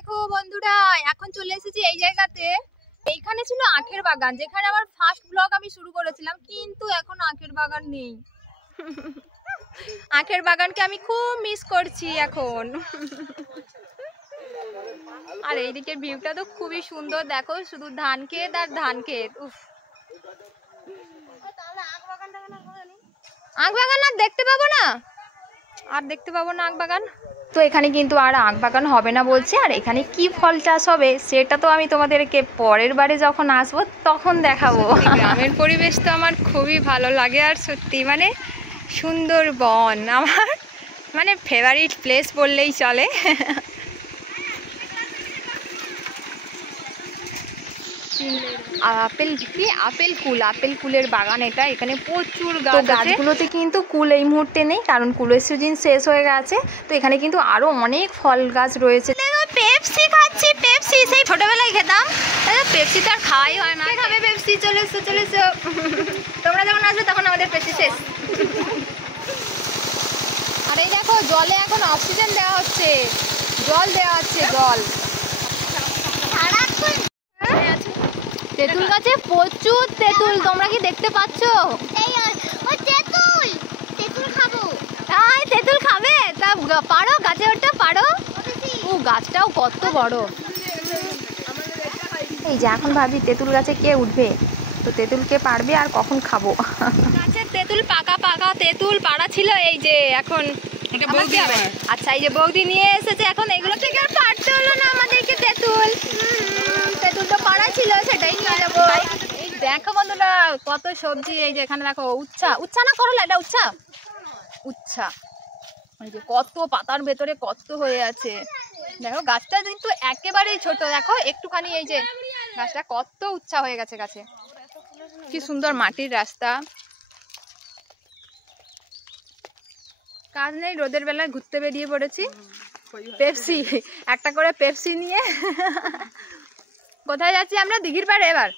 দেখো বন্ধুরা, এখন চলে এসেছি এই জায়গাতে। এইখানে ছিল আখের বাগান, যেখানে আমার ফার্স্ট ব্লগ আমি শুরু করেছিলাম, কিন্তু এখন আখের বাগান নেই। আখের বাগানকে আমি খুব মিস করছি এখন। আর এইদিকের ভিউটা তো খুবই সুন্দর, দেখো শুধু ধান ক্ষেত আর ধান ক্ষেত। উফ, আখ বাগান আর দেখতে পাবো না, আখ বাগান। তো এখানে কিন্তু আর আখ বাগান হবে না বলছে। আর এখানে কি ফল চাষ হবে সেটা তো আমি তোমাদেরকে পরের বারে যখন আসবো তখন দেখাবো। গ্রামের পরিবেশ তো আমার খুবই ভালো লাগে, আর সত্যি মানে সুন্দরবন আমার মানে ফেভারিট প্লেস বললেই চলে। আপেল কুলের বাগান এটা। এখানে প্রচুর গাছ, গাছগুলোতে কিন্তু কুল এই মুহূর্তে নেই, কারণ কুলের সিজন শেষ হয়ে গেছে। তো এখানে কিন্তু আরো অনেক ফল গাছ রয়েছে। পেপসি খাচ্ছি, পেপসি সেই ছোটবেলায় খেতাম, পেপসি তো আর খাওয়াই হয় না। খাবে পেপসি? চলে এসো চলে এসো, তোমরা যখন আসবে তখন আমাদের পেপসি শেষ। আর এই দেখো জলে এখন অক্সিজেন দেওয়া হচ্ছে, জল দেওয়া হচ্ছে, জল। তেঁতুল গাছে প্রচুর তেঁতুল, তোমরা কি দেখতে পাচ্ছ? তেঁতুল খাবে? তা পারো গাছে ওঠা পারো? ও গাছটাও কত বড়। এই যে এখন ভাবছি তেঁতুল গাছে কে উঠবে, তো তেঁতুল কে পারবে আর কখন খাবো। গাছের তেঁতুল পাকা পাকা তেঁতুল পাড়া ছিল, এই যে এখন আচ্ছা এই যে বৌদি নিয়ে এসেছে, এখন এগুলো থেকে আর পারতে হলো না আমাদেরকে। তেঁতুল তো পাড়া ছিল, সেটাই নিয়ে যাবো। এই দেখো বন্ধুরা কত সবজি। এই যে এখানে দেখো উচ্ছা না করলা, এটা উচ্ছা। এই যে কত পাতার ভেতরে কত হয়ে আছে। দেখো গাছটা কিন্তু একেবারেই ছোট, দেখো একটুখানি, এই যে গাছটা কত উচ্ছা হয়ে গেছে গাছে। কি সুন্দর মাটির রাস্তা। কাজ নেই, রোদের বেলায় ঘুরতে বেরিয়ে পড়েছি। পেপসি একটা করে পেপসি নিয়ে। কোথায় যাচ্ছি আমরা? দিঘির পাড়ে। এবার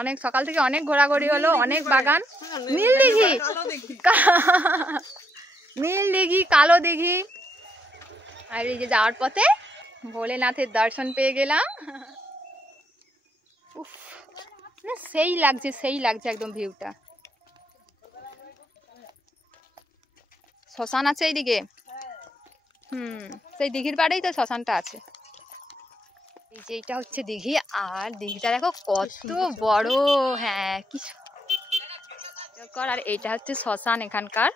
অনেক সকাল থেকে অনেক ঘোরাঘুরি হলো, অনেক বাগান। নীল দিঘি, কালো দিঘি। আর এই যে যাওয়ার পথে ভোলেনাথের দর্শন পেয়ে গেলাম। উফ, সেই লাগছে একদম ভিউটা। শ্মশান আছে এইদিকে। সেই দিঘির পাড়েই তো শ্মশানটা আছে। এই যে এটা হচ্ছে দিঘি, আর দিঘিটা দেখো কত বড়। হ্যাঁ কি, আর এইটা হচ্ছে শ্মশান এখানকার।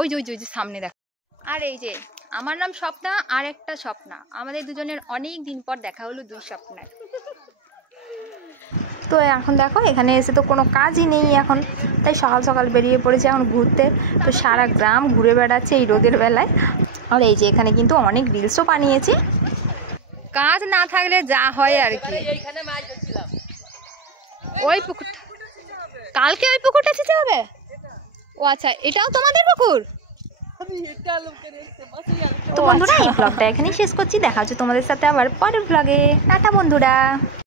ওই যে সামনে দেখো। আর এই যে আমার নাম স্বপ্না, আর একটা স্বপ্না, আমাদের দুজনের অনেক দিন পর দেখা হলো, দুই স্বপ্নার। তো এখন দেখো এখানে এসে তো কোনো কাজই নেই এখন, তাই সকাল সকাল বেরিয়ে পড়েছে এখন ঘুরতে। তো সারা গ্রাম ঘুরে বেড়াচ্ছে এই রোদের বেলায়। আর এই যে এখানে কিন্তু অনেক রিলসও বানিয়েছে। কাজ না থাকলে যা হয় আর কি। ওই পুকুরটা কালকে, ওই পুকুরটা ছেঁচে হবে। ও আচ্ছা, এটাও তোমাদের পুকুর? তো বন্ধুরা এই ব্লগটা এখানেই শেষ করছি, দেখা হচ্ছে তোমাদের সাথে আবার পরের ব্লগে। টাটা বন্ধুরা।